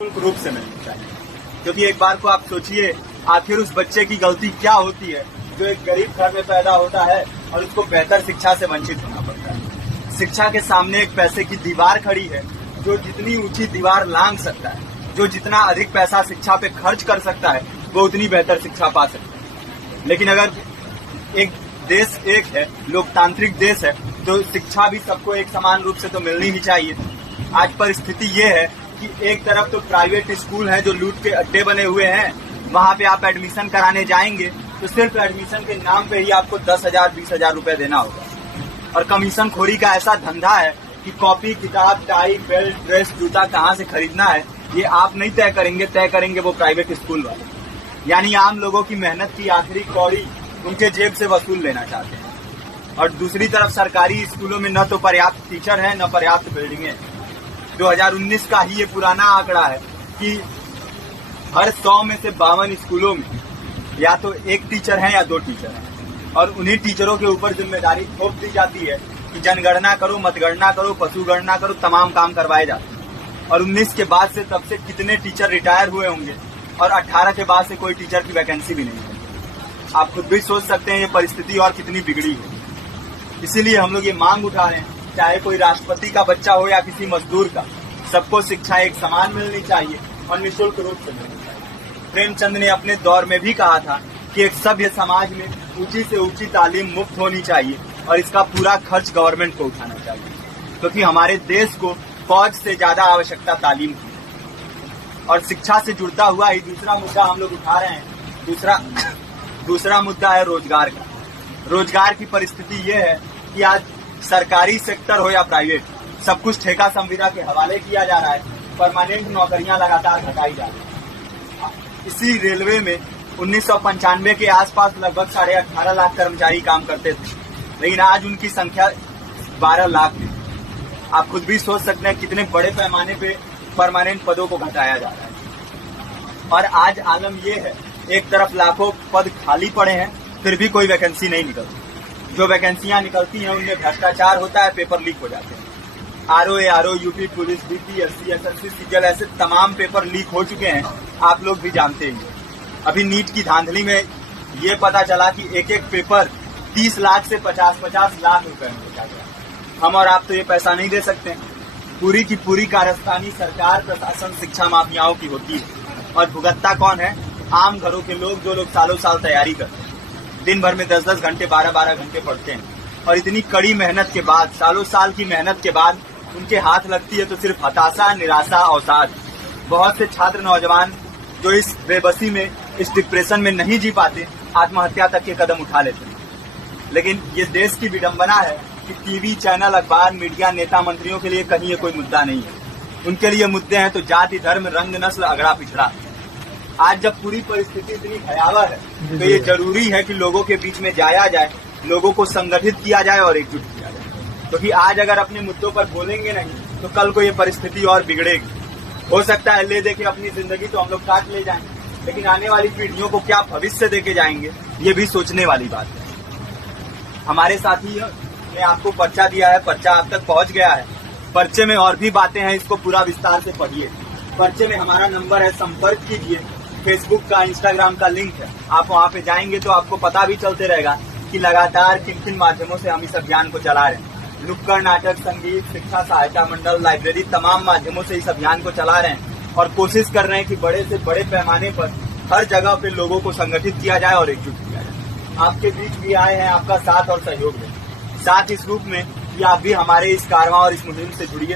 रूप से मिलनी चाहिए। क्योंकि एक बार को आप सोचिए, आखिर उस बच्चे की गलती क्या होती है जो एक गरीब घर में पैदा होता है और उसको बेहतर शिक्षा से वंचित होना पड़ता है। शिक्षा के सामने एक पैसे की दीवार खड़ी है, जो जितनी ऊंची दीवार लांघ सकता है, जो जितना अधिक पैसा शिक्षा पे खर्च कर सकता है, वो उतनी बेहतर शिक्षा पा सकता है। लेकिन अगर एक देश एक है, लोकतांत्रिक देश है, तो शिक्षा भी सबको एक समान रूप से तो मिलनी ही चाहिए। आज परिस्थिति ये है कि एक तरफ तो प्राइवेट स्कूल हैं जो लूट के अड्डे बने हुए हैं, वहां पे आप एडमिशन कराने जाएंगे तो सिर्फ एडमिशन के नाम पे ही आपको 10,000 20,000 रुपए देना होगा। और कमीशन खोरी का ऐसा धंधा है कि कॉपी, किताब, टाई, बेल्ट, ड्रेस, जूता कहाँ से खरीदना है ये आप नहीं तय करेंगे वो प्राइवेट स्कूल वाले। यानी आम लोगों की मेहनत की आखिरी कौड़ी उनके जेब से वसूल लेना चाहते हैं। और दूसरी तरफ सरकारी स्कूलों में न तो पर्याप्त टीचर है, न पर्याप्त बिल्डिंगे। 2019 का ही ये पुराना आंकड़ा है कि हर 100 में से 52 स्कूलों में या तो एक टीचर है या 2 टीचर हैं। और उन्हीं टीचरों के ऊपर जिम्मेदारी थोप दी जाती है कि जनगणना करो, मतगणना करो, पशुगणना करो, तमाम काम करवाए जाते हैं। और 19 के बाद से तब से कितने टीचर रिटायर हुए होंगे और 18 के बाद से कोई टीचर की वैकेंसी भी नहीं है। आप खुद भी सोच सकते हैं ये परिस्थिति और कितनी बिगड़ी है। इसीलिए हम लोग ये मांग उठा रहे हैं, चाहे कोई राष्ट्रपति का बच्चा हो या किसी मजदूर का, सबको शिक्षा एक समान मिलनी चाहिए और निःशुल्क रूप से मिलनी चाहिए। प्रेमचंद ने अपने दौर में भी कहा था कि एक सभ्य समाज में ऊंची से ऊंची तालीम मुफ्त होनी चाहिए और इसका पूरा खर्च गवर्नमेंट को उठाना चाहिए, क्योंकि हमारे देश को फौज से ज्यादा आवश्यकता तालीम की है। और शिक्षा से जुड़ता हुआ ही दूसरा मुद्दा हम लोग उठा रहे हैं। दूसरा मुद्दा है रोजगार का। रोजगार की परिस्थिति ये है कि आज सरकारी सेक्टर हो या प्राइवेट, सब कुछ ठेका संविदा के हवाले किया जा रहा है। परमानेंट नौकरियां लगातार घटाई जा रही है। इसी रेलवे में 1995 के आसपास लगभग 18.5 लाख कर्मचारी काम करते थे, लेकिन आज उनकी संख्या 12 लाख है। आप खुद भी सोच सकते हैं कितने बड़े पैमाने पे परमानेंट पदों को घटाया जा रहा है। और आज आलम ये है, एक तरफ लाखों पद खाली पड़े हैं, फिर भी कोई वैकेंसी नहीं निकलती। जो वैकेंसियां निकलती हैं उनमें भ्रष्टाचार होता है, पेपर लीक हो जाते हैं। RO, UP police, BPSC, SSC, CGL, ऐसे तमाम पेपर लीक हो चुके हैं, आप लोग भी जानते हैं। अभी नीट की धांधली में ये पता चला कि एक एक पेपर 30 लाख से 50-50 लाख रुपए में बेचा गया। हम और आप तो ये पैसा नहीं दे सकते। पूरी की पूरी कारस्तानी सरकार, प्रशासन, शिक्षा माफियाओं की होती है। और भुगतता कौन है? आम घरों के लोग, जो लोग सालों साल तैयारी करते हैं, दिन भर में 10-10 घंटे, 12-12 घंटे पढ़ते हैं। और इतनी कड़ी मेहनत के बाद, सालों साल की मेहनत के बाद उनके हाथ लगती है तो सिर्फ हताशा, निराशा, अवसाद। बहुत से छात्र नौजवान जो इस बेबसी में, इस डिप्रेशन में नहीं जी पाते, आत्महत्या तक के कदम उठा लेते हैं। लेकिन ये देश की विडंबना है कि टीवी चैनल, अखबार, मीडिया, नेता, मंत्रियों के लिए कहीं ये कोई मुद्दा नहीं है। उनके लिए मुद्दे हैं तो जाति, धर्म, रंग, नस्ल, अगड़ा पिछड़ा। आज जब पूरी परिस्थिति इतनी भयावह है तो ये जरूरी है कि लोगों के बीच में जाया जाए, लोगों को संगठित किया जाए और एकजुट किया जाए। क्योंकि आज अगर अपने मुद्दों पर बोलेंगे नहीं तो कल को ये परिस्थिति और बिगड़ेगी। हो सकता है ले देके अपनी जिंदगी तो हम लोग काट ले जाएं, लेकिन आने वाली पीढ़ियों को क्या भविष्य देके जाएंगे, ये भी सोचने वाली बात है। हमारे साथी ने आपको पर्चा दिया है, पर्चा आप तक पहुंच गया है। पर्चे में और भी बातें हैं, इसको पूरा विस्तार से पढ़िए। पर्चे में हमारा नंबर है, संपर्क कीजिए। फेसबुक का, इंस्टाग्राम का लिंक है, आप वहाँ पे जाएंगे तो आपको पता भी चलते रहेगा कि लगातार किन किन माध्यमों से हम इस अभियान को चला रहे हैं। नुक्कड़ नाटक, संगीत, शिक्षा सहायता मंडल, लाइब्रेरी, तमाम माध्यमों से इस अभियान को चला रहे हैं और कोशिश कर रहे हैं कि बड़े से बड़े पैमाने पर हर जगह पे लोगों को संगठित किया जाए और एकजुट किया जाए। आपके बीच भी आए हैं, आपका साथ और सहयोग दें। साथ इस रूप में कि आप भी हमारे इस कारवां और इस मुहिम से जुड़िए।